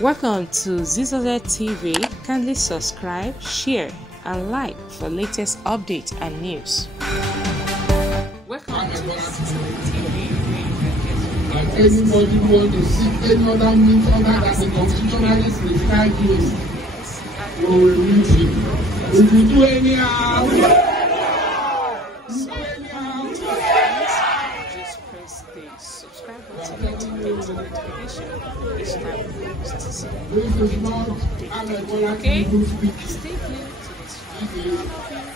Welcome to Zisodel TV. Kindly subscribe, share, and like for latest updates and news. Welcome to Zisodel TV. If anybody want to seek any other means other than the constitutionally prescribed means, we will meet him. If you do anyhow, just press the subscribe button to get notification each time we post. this is not Okay? Stay tuned to this. This is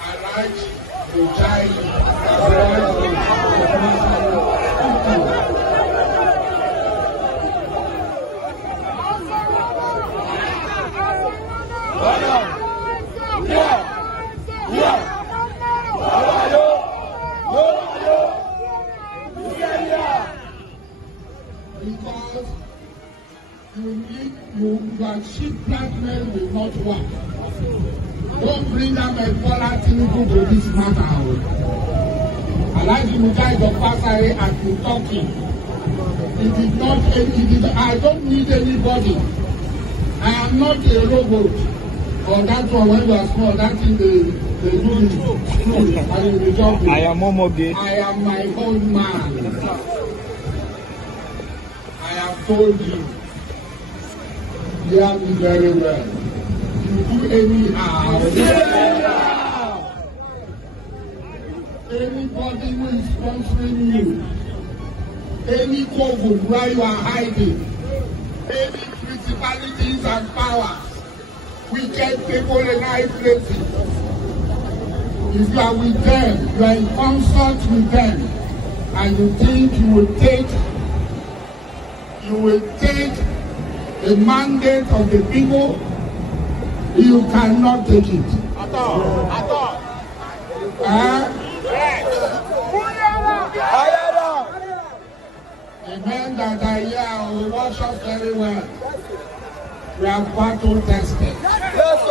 Alhaji Ojai. Because your cheap blackmail will not work. Don't bring them a political to this matter. Alhaji Ojai of Asari has been talking. I don't need anybody. I am not a robot. Or that's why when you are small, that's in the school. I am Momoge. I am my own man. I have told you. Hear me very well. You do anyhow. Anybody who is sponsoring you, any coven where you are hiding, any principalities and powers, wicked people in high places. If you are with them, you are in consult with them, and you think you will take the mandate of the people, you cannot take it. At all. The men that are here will watch us very well. We are battle tested. Yes,